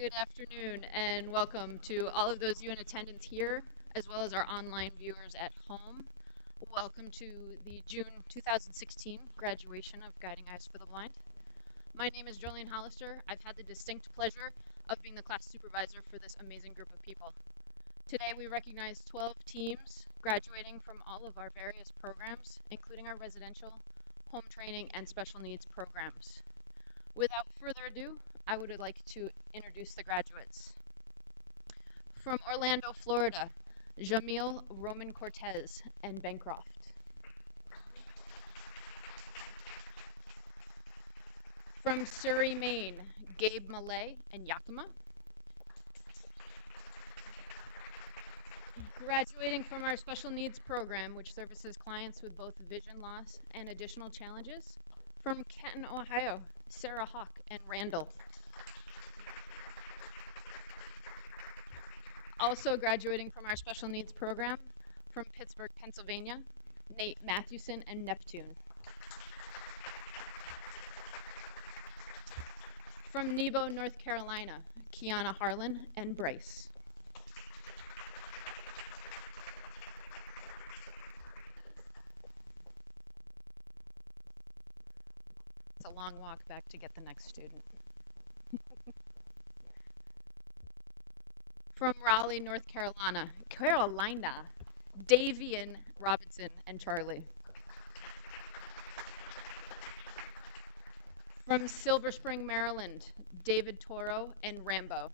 Good afternoon and welcome to all of those of you in attendance here, as well as our online viewers at home. Welcome to the June 2016 graduation of Guiding Eyes for the Blind. My name is Jolene Hollister. I've had the distinct pleasure of being the class supervisor for this amazing group of people. Today we recognize 12 teams graduating from all of our various programs, including our residential, home training, and special needs programs. Without further ado, I would like to introduce the graduates. From Orlando, Florida, Jamil Roman Cortez and Bancroft. From Surrey, Maine, Gabe Malay and Yakima. Graduating from our special needs program, which services clients with both vision loss and additional challenges. From Canton, Ohio, Sarah Hawk and Randall. Also graduating from our special needs program from Pittsburgh, Pennsylvania, Nate Mathewson and Neptune. From Nebo, North Carolina, Kiana Harlan and Bryce. It's a long walk back to get the next student. From Raleigh, North Carolina, Davian Robinson and Charlie. From Silver Spring, Maryland, David Toro and Rambo.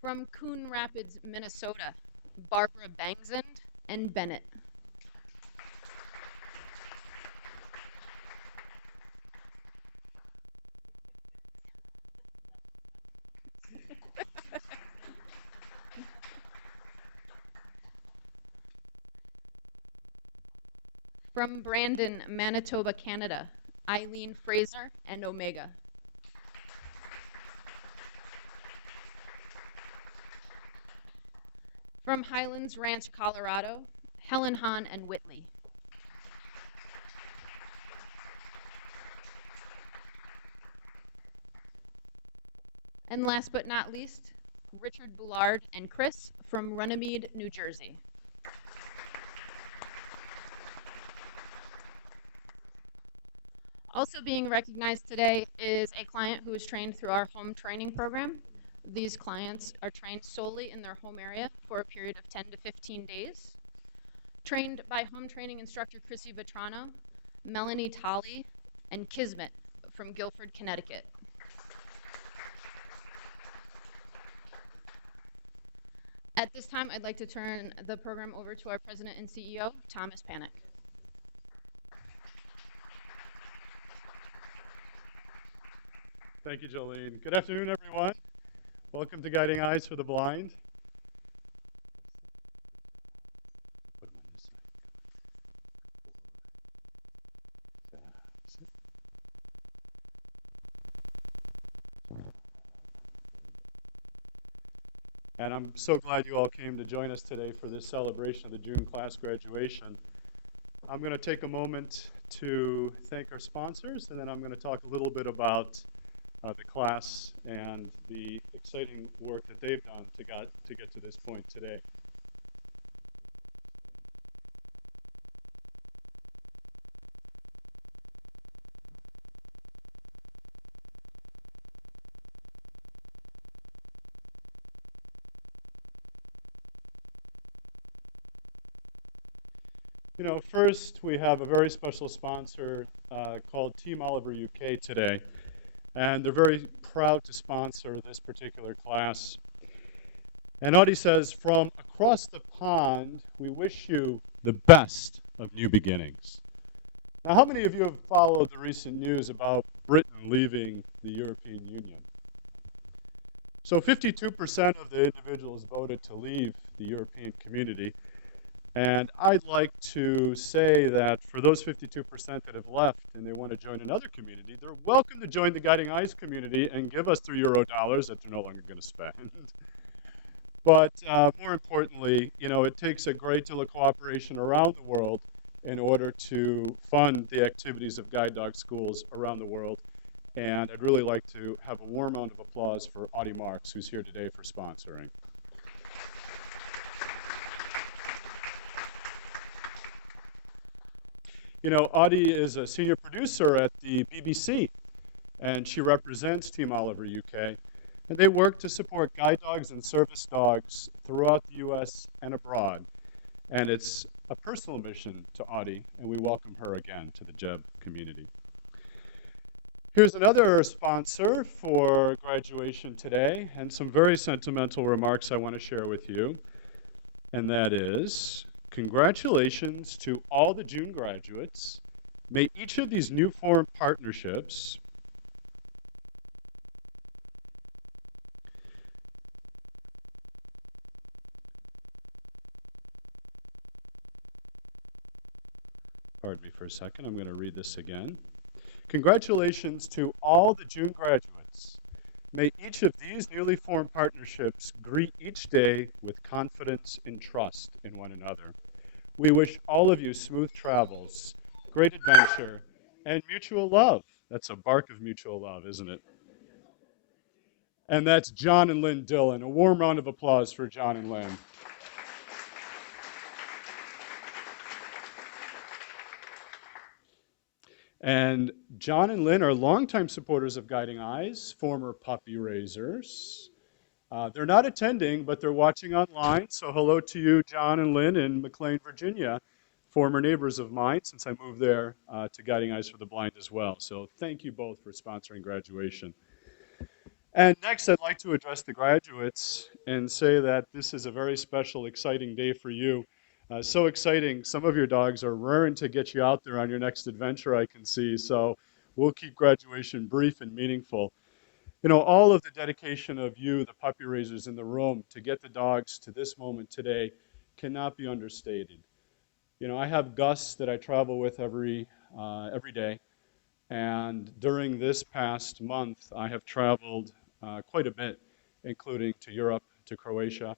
From Coon Rapids, Minnesota, Barbara Bangsend and Bennett. From Brandon, Manitoba, Canada, Eileen Fraser and Omega. From Highlands Ranch, Colorado, Helen Hahn and Whitley. And last but not least, Richard Boulard and Chris from Runnymede, New Jersey. Also being recognized today is a client who was trained through our home training program. These clients are trained solely in their home area for a period of 10 to 15 days. Trained by home training instructor Chrissy Vetrano, Melanie Tolley, and Kismet from Guilford, Connecticut. At this time, I'd like to turn the program over to our president and CEO, Thomas Panic. Thank you, Jolene. Good afternoon, everyone. Welcome to Guiding Eyes for the Blind. And I'm so glad you all came to join us today for this celebration of the June class graduation. I'm going to take a moment to thank our sponsors, and then I'm going to talk a little bit about the class and the exciting work that they've done to get to this point today. You know, first we have a very special sponsor called Team Oliver UK today. And they're very proud to sponsor this particular class. And Audie says, from across the pond, we wish you the best of new beginnings. Now, how many of you have followed the recent news about Britain leaving the European Union? So 52% of the individuals voted to leave the European community. And I'd like to say that for those 52% that have left and they want to join another community, they're welcome to join the Guiding Eyes community and give us €3 that they're no longer going to spend. But more importantly, you know, it takes a great deal of cooperation around the world in order to fund the activities of guide dog schools around the world. And I'd really like to have a warm round of applause for Audie Marks, who's here today for sponsoring. You know, Audie is a senior producer at the BBC, and she represents Team Oliver UK. And they work to support guide dogs and service dogs throughout the US and abroad. And it's a personal mission to Audie, and we welcome her again to the JEB community. Here's another sponsor for graduation today, and some very sentimental remarks I want to share with you. And that is, congratulations to all the June graduates. May each of these new formed partnerships pardon me for a second, I'm going to read this again. Congratulations to all the June graduates. May each of these newly formed partnerships greet each day with confidence and trust in one another. We wish all of you smooth travels, great adventure, and mutual love. That's a bark of mutual love, isn't it? And that's John and Lynn Dillon. A warm round of applause for John and Lynn. And John and Lynn are longtime supporters of Guiding Eyes, former puppy raisers. They're not attending, but they're watching online. So hello to you, John and Lynn in McLean, Virginia, former neighbors of mine since I moved there to Guiding Eyes for the Blind as well. So thank you both for sponsoring graduation. And next, I'd like to address the graduates and say that this is a very special, exciting day for you. So exciting. Some of your dogs are raring to get you out there on your next adventure, I can see. So we'll keep graduation brief and meaningful. You know, all of the dedication of you, the puppy raisers in the room, to get the dogs to this moment today cannot be understated. You know, I have Gus that I travel with every day. And during this past month, I have traveled quite a bit, including to Europe, to Croatia,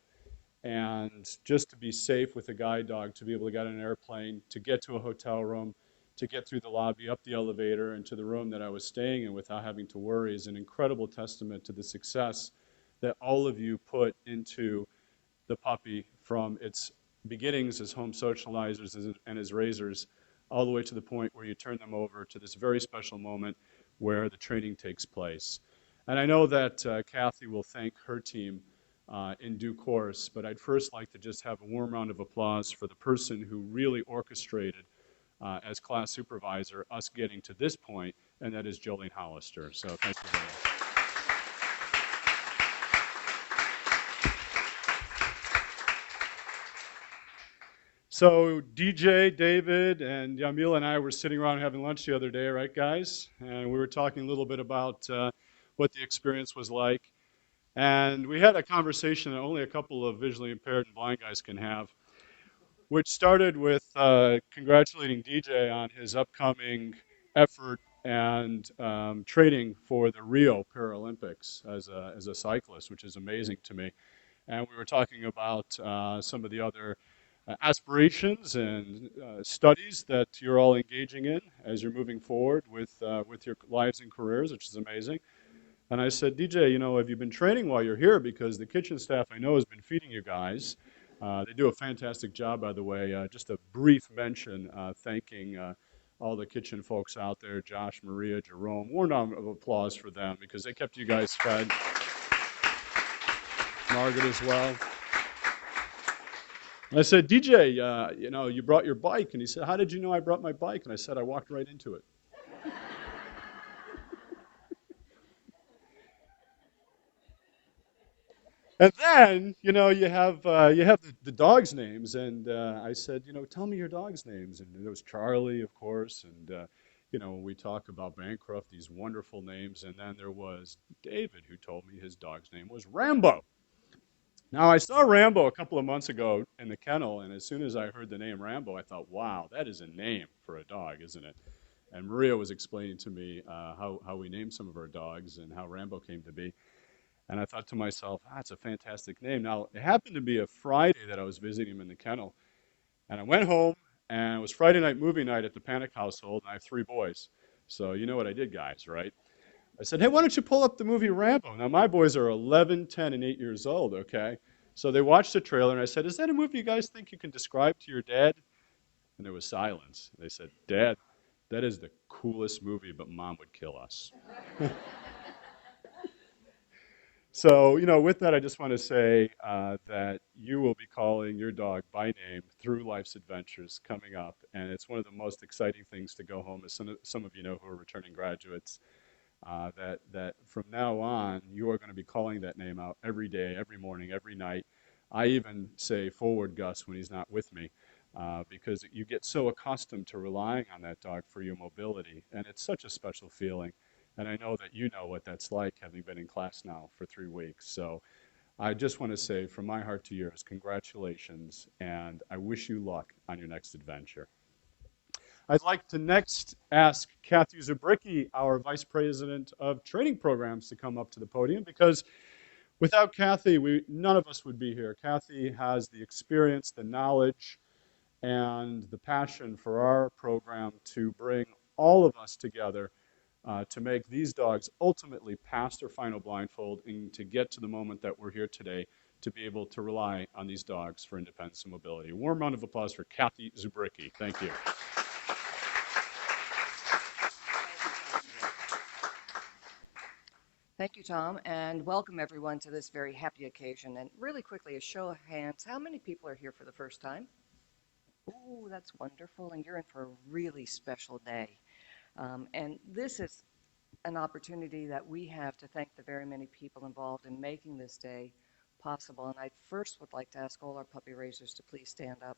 and just to be safe with a guide dog, to be able to get on an airplane, to get to a hotel room, to get through the lobby, up the elevator, and to the room that I was staying in without having to worry is an incredible testament to the success that all of you put into the puppy from its beginnings as home socializers and as raisers, all the way to the point where you turn them over to this very special moment where the training takes place. And I know that Kathy will thank her team in due course, but I'd first like to just have a warm round of applause for the person who really orchestrated as class supervisor us getting to this point, and that is Jolene Hollister. So thanks for being here. So DJ, David, and Yamil and I were sitting around having lunch the other day, right, guys? And we were talking a little bit about what the experience was like. And we had a conversation that only a couple of visually impaired and blind guys can have, which started with congratulating DJ on his upcoming effort and training for the Rio Paralympics as a cyclist, which is amazing to me. And we were talking about some of the other aspirations and studies that you're all engaging in as you're moving forward with your lives and careers, which is amazing. And I said, DJ, you know, have you been training while you're here? Because the kitchen staff I know has been feeding you guys. They do a fantastic job, by the way. Just a brief mention thanking all the kitchen folks out there, Josh, Maria, Jerome. Warm round of applause for them because they kept you guys fed. Margaret as well. I said, DJ, you know, you brought your bike. And he said, how did you know I brought my bike? And I said, I walked right into it. And then, you know, you have the dogs' names, and I said, you know, tell me your dogs' names, and it was Charlie, of course, and you know, we talk about Bancroft, these wonderful names, and then there was David, who told me his dog's name was Rambo. Now, I saw Rambo a couple of months ago in the kennel, and as soon as I heard the name Rambo, I thought, wow, that is a name for a dog, isn't it? And Maria was explaining to me how we named some of our dogs and how Rambo came to be. And I thought to myself, that's a fantastic name. Now, it happened to be a Friday that I was visiting him in the kennel. And I went home And it was Friday night movie night at the Panic household, and I have three boys. So you know what I did, guys, right? I said, hey, why don't you pull up the movie Rambo? Now, my boys are 11, 10, and 8 years old, okay? So they watched the trailer, and I said, is that a movie you guys think you can describe to your dad? And there was silence. They said, Dad, that is the coolest movie, but Mom would kill us. So, with that, I just want to say that you will be calling your dog by name through life's adventures coming up. And it's one of the most exciting things to go home, as some of you know who are returning graduates, that from now on, you are going to be calling that name out every day, every morning, every night. I even say forward Gus when he's not with me. Because you get so accustomed to relying on that dog for your mobility, and it's such a special feeling. And I know that you know what that's like, having been in class now for 3 weeks. So I just want to say from my heart to yours, congratulations, and I wish you luck on your next adventure. I'd like to next ask Kathy Zubricki, our Vice President of Training Programs, to come up to the podium because without Kathy, none of us would be here. Kathy has the experience, the knowledge, and the passion for our program to bring all of us together to make these dogs ultimately pass their final blindfold and to get to the moment that we're here today to be able to rely on these dogs for independence and mobility. A warm round of applause for Kathy Zubricki. Thank you. Thank you, Tom, and welcome everyone to this very happy occasion. And really quickly, a show of hands, how many people are here for the first time? Oh, that's wonderful, and you're in for a really special day. And this is an opportunity that we have to thank the very many people involved in making this day possible. And I first would like to ask all our puppy raisers to please stand up.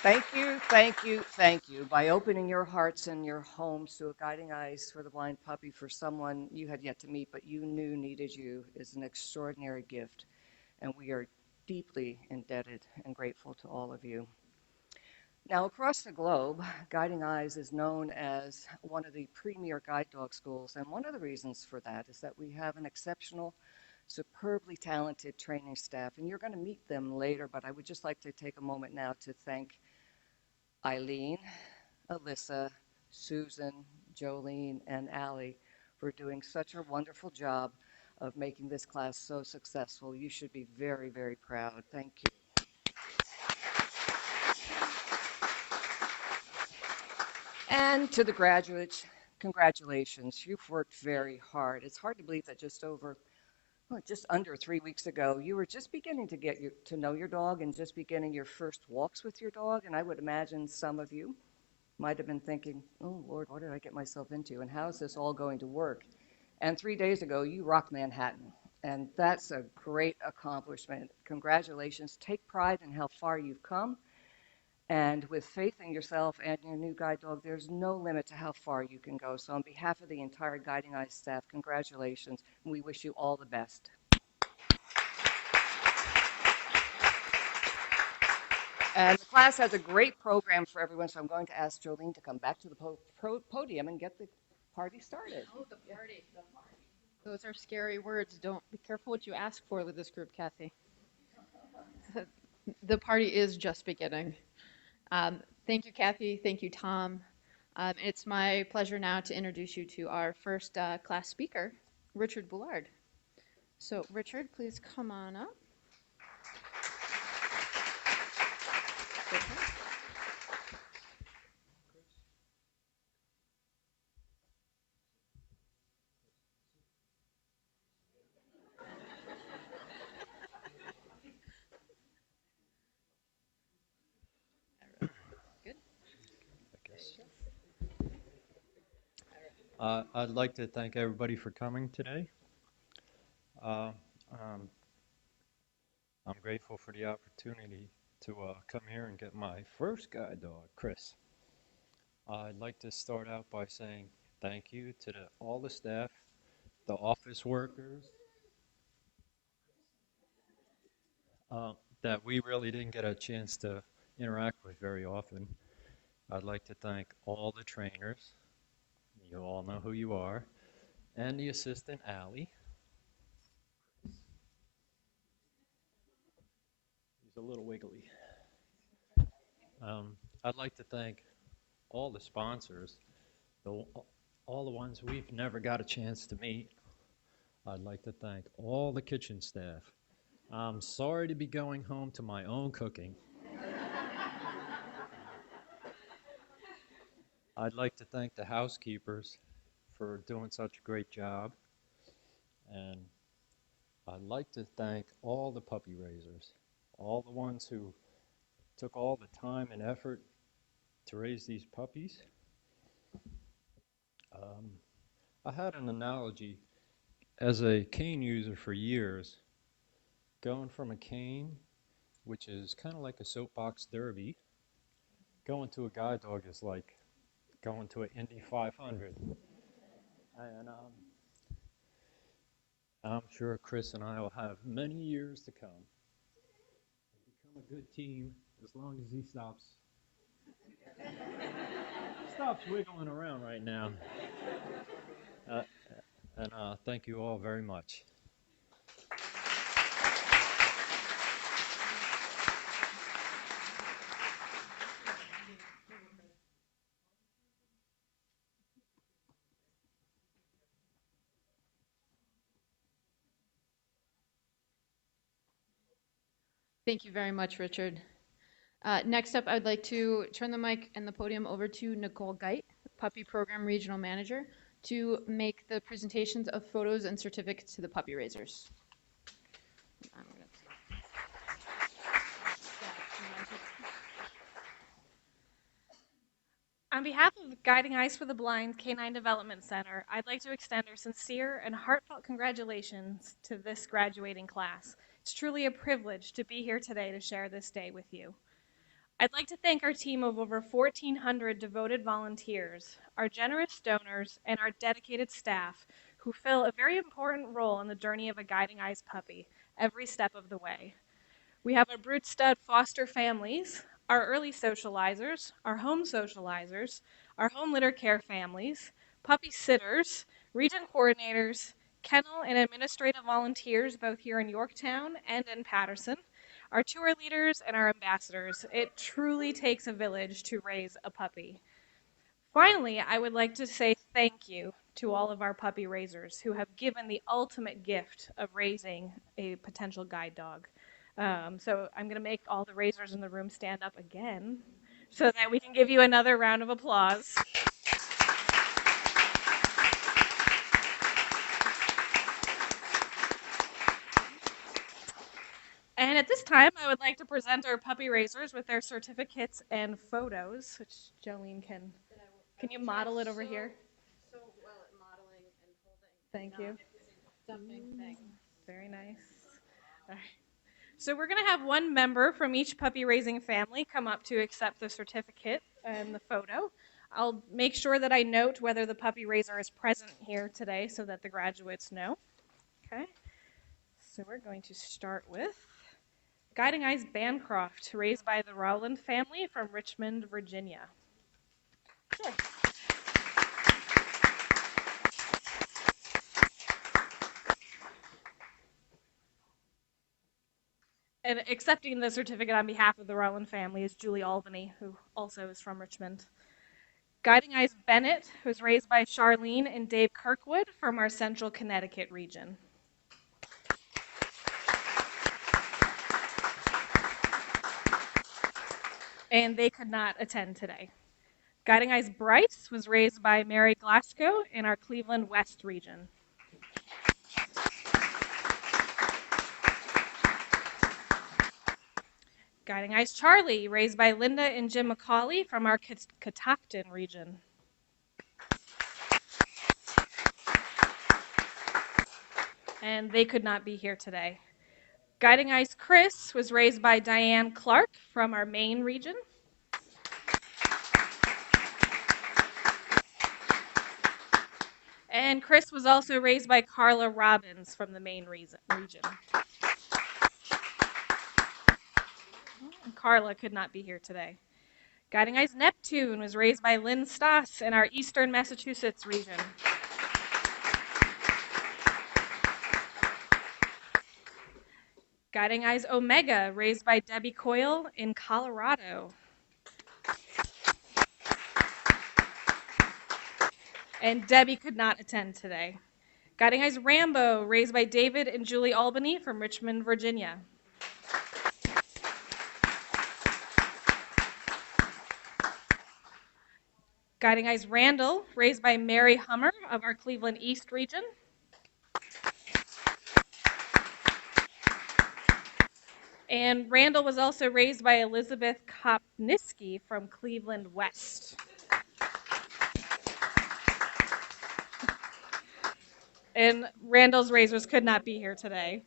Thank you, thank you, thank you. By opening your hearts and your homes to a Guiding Eyes for the Blind puppy for someone you had yet to meet but you knew needed you is an extraordinary gift. And we are deeply indebted and grateful to all of you. Now, across the globe, Guiding Eyes is known as one of the premier guide dog schools. And one of the reasons for that is that we have an exceptional, superbly talented training staff. And you're going to meet them later, but I would just like to take a moment now to thank Eileen, Alyssa, Susan, Jolene, and Allie for doing such a wonderful job of making this class so successful. You should be very, very proud. Thank you. And to the graduates, congratulations. You've worked very hard. It's hard to believe that just under 3 weeks ago, you were just beginning to to know your dog and just beginning your first walks with your dog. And I would imagine some of you might have been thinking, oh, Lord, what did I get myself into? And how is this all going to work? And 3 days ago, you rocked Manhattan. And that's a great accomplishment. Congratulations. Take pride in how far you've come. And with faith in yourself and your new guide dog, there's no limit to how far you can go. So on behalf of the entire Guiding Eyes staff, congratulations. And we wish you all the best. And the class has a great program for everyone, so I'm going to ask Jolene to come back to the podium and get the party started. Oh, the party. Those are scary words. Don't be careful what you ask for with this group, Kathy. The party is just beginning. Thank you, Kathy. Thank you, Tom. It's my pleasure now to introduce you to our first class speaker, Richard Boulard. So, Richard, please come on up. Good. I'd like to thank everybody for coming today. Uh, um, I'm grateful for the opportunity to come here and get my first guide dog, Chris. I'd like to start out by saying thank you to all the staff, the office workers, uh, that we really didn't get a chance to interact with very often. I'd like to thank all the trainers. You all know who you are. and the assistant, Allie. He's a little wiggly. I'd like to thank all the sponsors, the, all the ones we've never got a chance to meet. I'd like to thank all the kitchen staff. I'm sorry to be going home to my own cooking. I'd like to thank the housekeepers for doing such a great job. And I'd like to thank all the puppy raisers, all the ones who took all the time and effort to raise these puppies. Um, I had an analogy as a cane user for years, going from a cane, which is kind of like a soapbox derby, going to a guide dog is like going to an Indy 500. And I'm sure Chris and I will have many years to come and become a good team as long as he stops wiggling around right now. Uh, and thank you all very much. Thank you very much, Richard. Next up, I'd like to turn the mic and the podium over to Nicole Geit, Puppy Program Regional Manager, to make the presentations of photos and certificates to the puppy raisers. On behalf of Guiding Eyes for the Blind Canine Development Center, I'd like to extend our sincere and heartfelt congratulations to this graduating class. It's truly a privilege to be here today to share this day with you. I'd like to thank our team of over 1,400 devoted volunteers, our generous donors, and our dedicated staff who fill a very important role in the journey of a Guiding Eyes puppy every step of the way. We have our brood stud foster families, our early socializers, our home socializers, our home litter care families, puppy sitters, region coordinators, kennel and administrative volunteers both here in Yorktown and in Paterson, our tour leaders, and our ambassadors. It truly takes a village to raise a puppy. Finally, I would like to say thank you to all of our puppy raisers who have given the ultimate gift of raising a potential guide dog. So I'm going to make all the raisers in the room stand up again so that we can give you another round of applause. And at this time, I would like to present our puppy raisers with their certificates and photos, which Jolene can you model it over here? So well at modeling and holding. Thank you. Dumping things. Very nice. All right. So we're going to have one member from each puppy raising family come up to accept the certificate and the photo. I'll make sure that I note whether the puppy raiser is present here today so that the graduates know. Okay. So we're going to start with Guiding Eyes Bancroft, raised by the Rowland family from Richmond, Virginia. Sure. And accepting the certificate on behalf of the Rowland family is Julie Albany, who also is from Richmond. Guiding Eyes Bennett, who was raised by Charlene and Dave Kirkwood from our central Connecticut region. And they could not attend today. Guiding Eyes Bryce was raised by Mary Glasgow in our Cleveland West region. Guiding Eyes Charlie, raised by Linda and Jim McCauley from our Catoctin region. And they could not be here today. Guiding Eyes Chris was raised by Diane Clark from our Maine region. And Chris was also raised by Carla Robbins from the Maine region. And Carla could not be here today. Guiding Eyes Neptune was raised by Lynn Stoss in our eastern Massachusetts region. Guiding Eyes Omega, raised by Debbie Coyle in Colorado. And Debbie could not attend today. Guiding Eyes Rambo, raised by David and Julie Albany from Richmond, Virginia. Guiding Eyes Randall, raised by Mary Hummer of our Cleveland East region. And Randall was also raised by Elizabeth Kopniski from Cleveland West. And Randall's Razors could not be here today.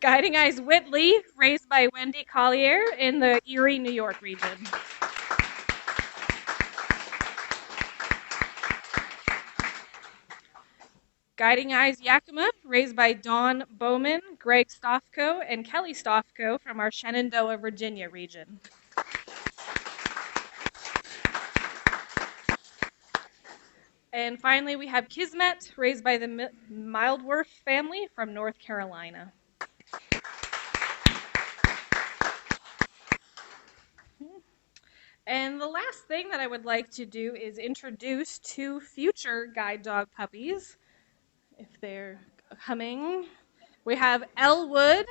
Guiding Eyes Whitley, raised by Wendy Collier in the Erie, New York region. Guiding Eyes Yakima, raised by Dawn Bowman, Greg Stofko, and Kelly Stofko from our Shenandoah, Virginia region. And finally, we have Kismet, raised by the Mildworth family from North Carolina. And the last thing that I would like to do is introduce two future guide dog puppies, if they're coming. We have Elwood,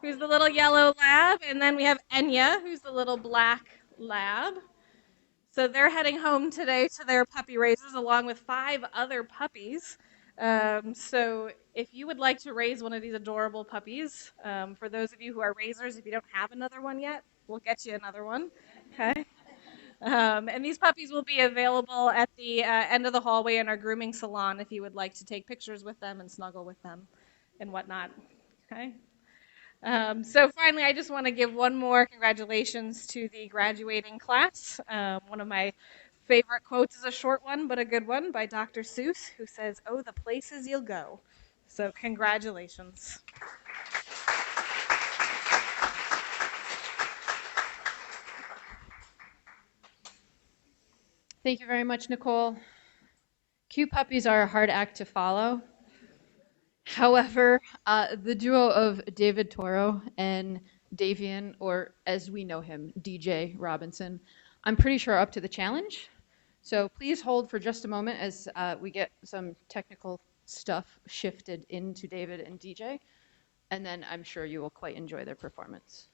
who's the little yellow lab, and then we have Enya, who's the little black lab. So they're heading home today to their puppy raises along with 5 other puppies. So if you would like to raise one of these adorable puppies, for those of you who are raisers, if you don't have another one yet, we'll get you another one, okay? And these puppies will be available at the end of the hallway in our grooming salon if you would like to take pictures with them and snuggle with them and whatnot, okay? So finally, I just want to give one more congratulations to the graduating class. One of my favorite quotes is a short one, but a good one by Dr. Seuss, who says, "Oh, the places you'll go." So congratulations. Thank you very much, Nicole. Cute puppies are a hard act to follow. However, the duo of David Toro and Davian, or as we know him, DJ Robinson, I'm pretty sure are up to the challenge. So please hold for just a moment as we get some technical stuff shifted into David and DJ, and then I'm sure you will quite enjoy their performance.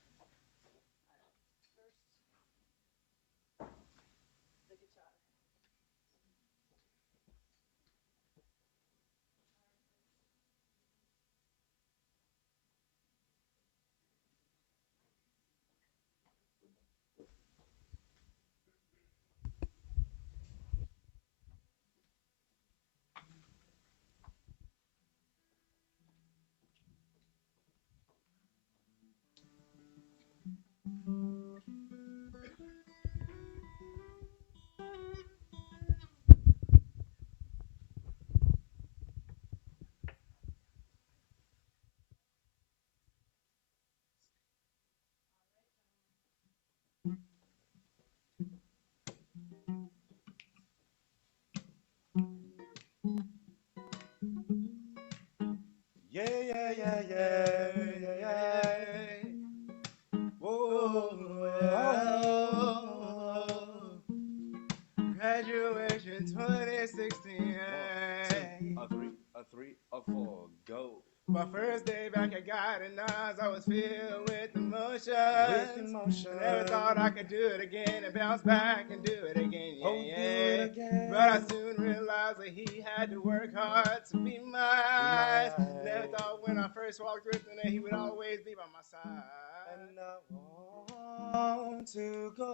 Yeah, yeah, yeah, yeah, yeah, yeah. Whoa, whoa. Graduation 2016. A three, a three, a four, go. My first day back at Guiding Eyes, I was filled with emotions. Never thought I could do it again and bounce back and do it again. Yeah. But I soon realized that he had to work hard to be mine. Never thought when I first walked with him that he would always be by my side. And I want to go.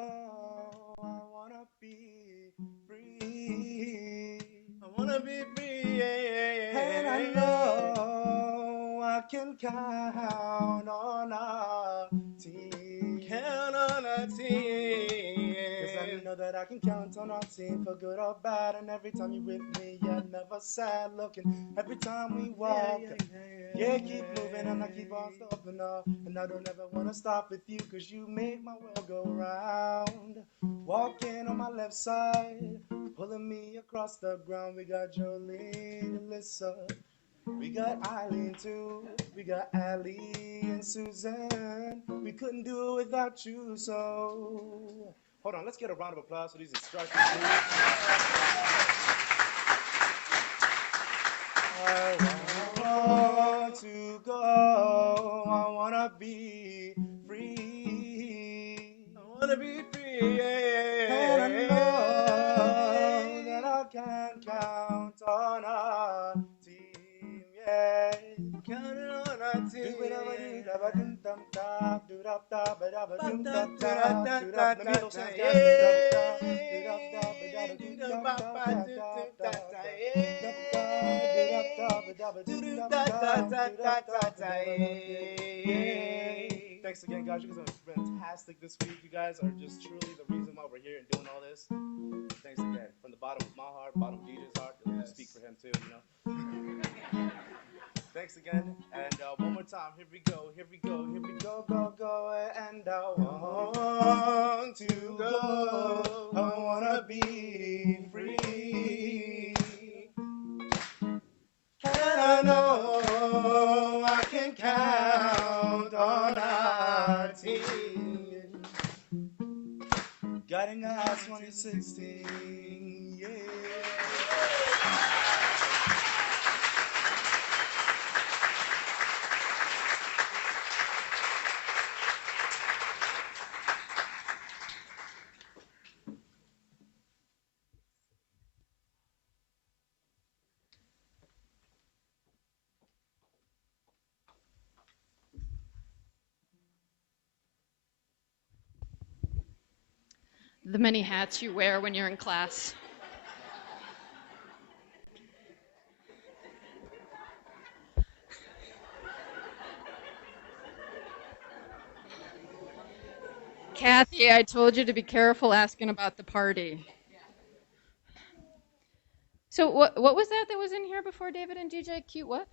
I wanna be free. I wanna be free. Yeah. And I know I can count on our team. Count on our team. 'Cause I know that I can count on our team for good or bad. And every time you're with me, you're never sad looking. Every time we walk, yeah, keep moving and I keep on stopping off. And I don't ever wanna stop with you, 'cause you make my world go round. Walking on my left side, pulling me across the ground. We got Jolene, Alyssa, We got Eileen too. We got Allie and Suzanne. We couldn't do it without you, so hold on. Let's get a round of applause for these instructors, please. I want to go. I wanna be free. I wanna be free. Yeah. And I know that I can count on our team. Yeah. Counting on our team. Thanks again, guys. You guys are fantastic this week. You guys are just truly the reason why we're here and doing all this. Thanks again. From the bottom of my heart, bottom of DJ's heart. Yes. Speak for him too, you know. Thanks again. And one more time. Here we go. Here we go. Here we go. Go, go. And I want to go. I want to be free. And I know I can count on our team. Guiding Us 2016. Yeah. The many hats you wear when you're in class. Kathy, I told you to be careful asking about the party. So what was that was in here before David and DJ? Cute what?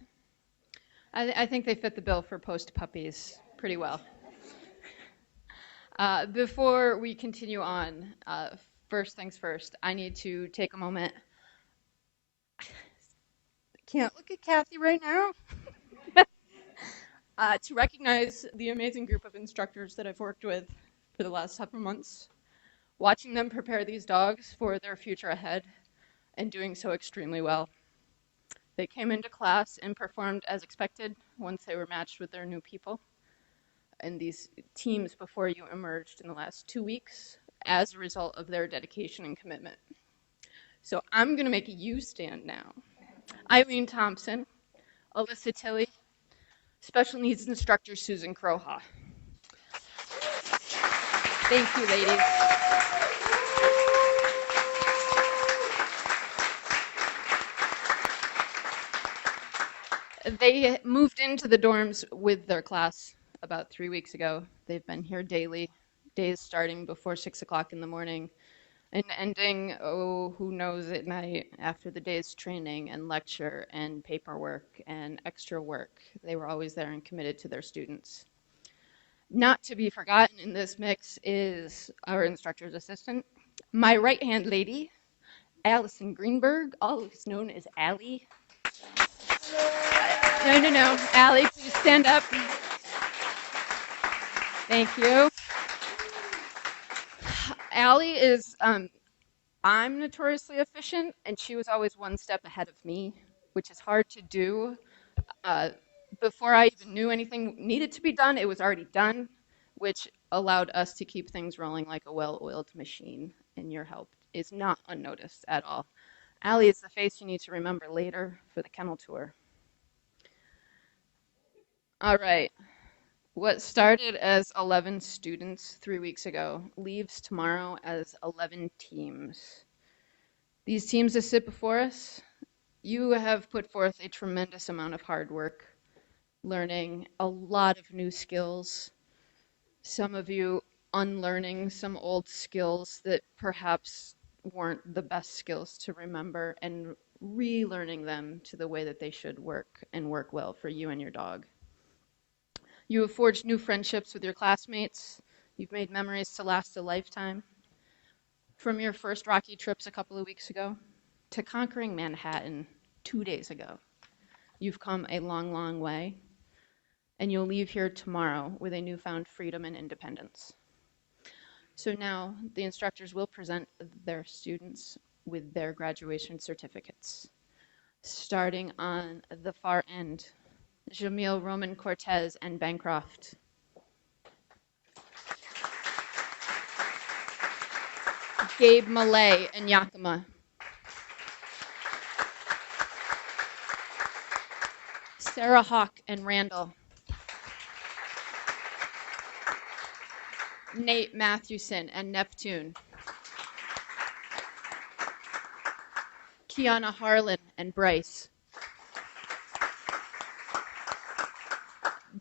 I think they fit the bill for post puppies pretty well. Before we continue on, first things first, I need to take a moment. I can't look at Kathy right now. To recognize the amazing group of instructors that I've worked with for the last several months, watching them prepare these dogs for their future ahead and doing so extremely well. They came into class and performed as expected once they were matched with their new people. And these teams before you emerged in the last 2 weeks as a result of their dedication and commitment. So I'm going to make you stand now. Eileen Thompson, Alyssa Tilley, special needs instructor Susan Croha. Thank you, ladies. They moved into the dorms with their class about 3 weeks ago. They've been here daily, days starting before 6 o'clock in the morning and ending, who knows, at night after the day's training and lecture and paperwork and extra work. They were always there and committed to their students. Not to be forgotten in this mix is our instructor's assistant, my right-hand lady, Allison Greenberg, always known as Allie. No. Allie, please stand up. Thank you. Allie is, I'm notoriously efficient, and she was always one step ahead of me, which is hard to do. Before I even knew anything needed to be done, it was already done, which allowed us to keep things rolling like a well-oiled machine, and your help is not unnoticed at all. Allie is the face you need to remember later for the kennel tour. All right. What started as 11 students 3 weeks ago leaves tomorrow as 11 teams. These teams that sit before us, you have put forth a tremendous amount of hard work, learning a lot of new skills. Some of you unlearning some old skills that perhaps weren't the best skills to remember and relearning them to the way that they should work and work well for you and your dog. You have forged new friendships with your classmates. You've made memories to last a lifetime. From your first rocky trips a couple of weeks ago to conquering Manhattan 2 days ago. You've come a long, long way, and you'll leave here tomorrow with a newfound freedom and independence. So now the instructors will present their students with their graduation certificates. Starting on the far end, Jamil Roman Cortez and Bancroft. Gabe Malay and Yakima. Sarah Hawk and Randall. Nate Mathewson and Neptune. Kiana Harlan and Bryce.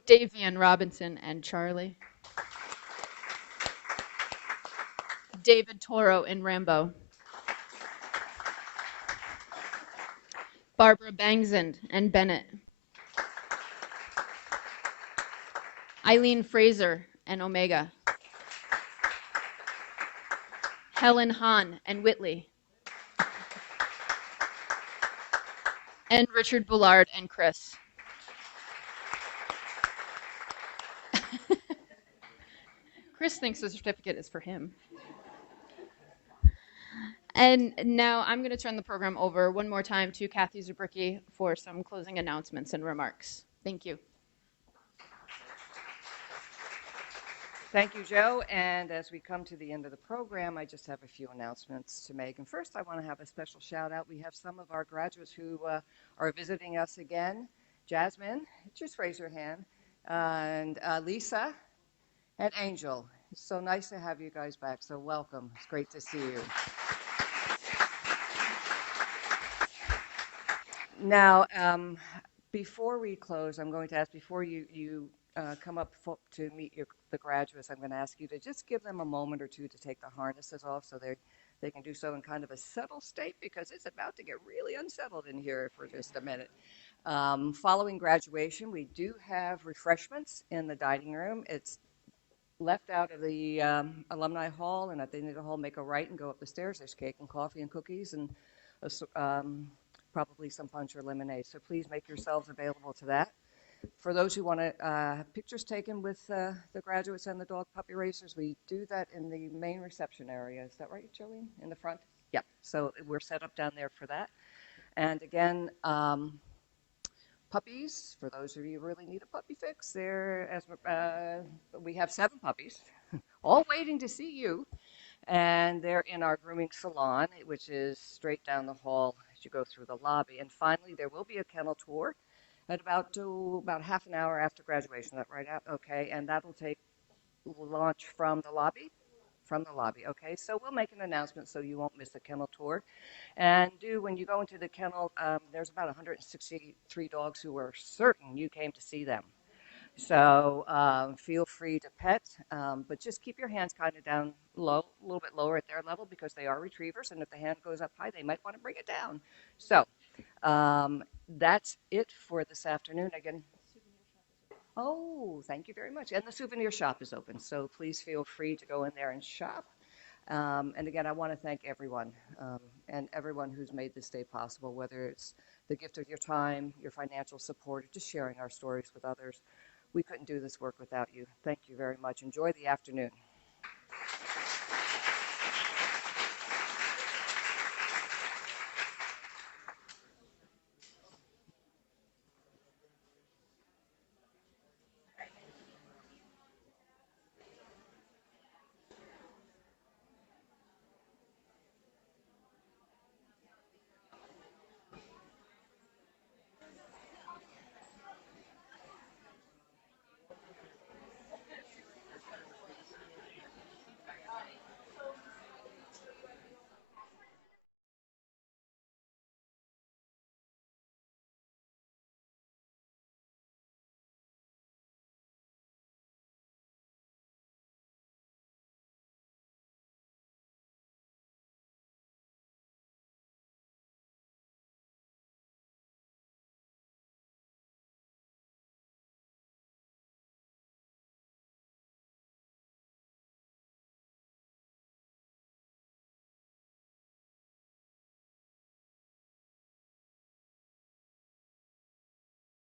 Davian Robinson and Charlie. David Toro and Rambo. Barbara Bangzand and Bennett. Eileen Fraser and Omega. Helen Hahn and Whitley. And Richard Bullard and Chris. Chris thinks the certificate is for him. And now I'm going to turn the program over one more time to Kathy Zubricki for some closing announcements and remarks. Thank you. Thank you, Joe. And as we come to the end of the program, I just have a few announcements to make. And first, I want to have a special shout out. We have some of our graduates who are visiting us again. Jasmine, just raise your hand. And Lisa and Angel. It's so nice to have you guys back. So welcome. It's great to see you. Now, before we close, I'm going to ask, before you come up to meet the graduates, I'm going to ask you to just give them a moment or two to take the harnesses off so they can do so in kind of a settled state, because it's about to get really unsettled in here for just a minute. Following graduation, we do have refreshments in the dining room. It's left out of the alumni hall, and at the end of the hall, make a right and go up the stairs. There's cake and coffee and cookies and probably some punch or lemonade. So please make yourselves available to that. For those who want to have pictures taken with the graduates and the dog puppy racers, we do that in the main reception area. Is that right, Jolene? In the front? Yeah. So we're set up down there for that. And again, puppies, for those of you who really need a puppy fix, we have 7 puppies, all waiting to see you. And they're in our grooming salon, which is straight down the hall as you go through the lobby. And finally, there will be a kennel tour at about half an hour after graduation. Is that right out? Okay, and that'll launch from the lobby. Okay, so we'll make an announcement so you won't miss the kennel tour. And when you go into the kennel, there's about 163 dogs who are certain you came to see them. So feel free to pet, but just keep your hands kind of down low, a little bit lower at their level, because they are retrievers, and if the hand goes up high, they might want to bring it down. So that's it for this afternoon. Again, oh, thank you very much. And the souvenir shop is open, so please feel free to go in there and shop. And again, I want to thank everyone and everyone who's made this day possible, whether it's the gift of your time, your financial support, or just sharing our stories with others. We couldn't do this work without you. Thank you very much. Enjoy the afternoon.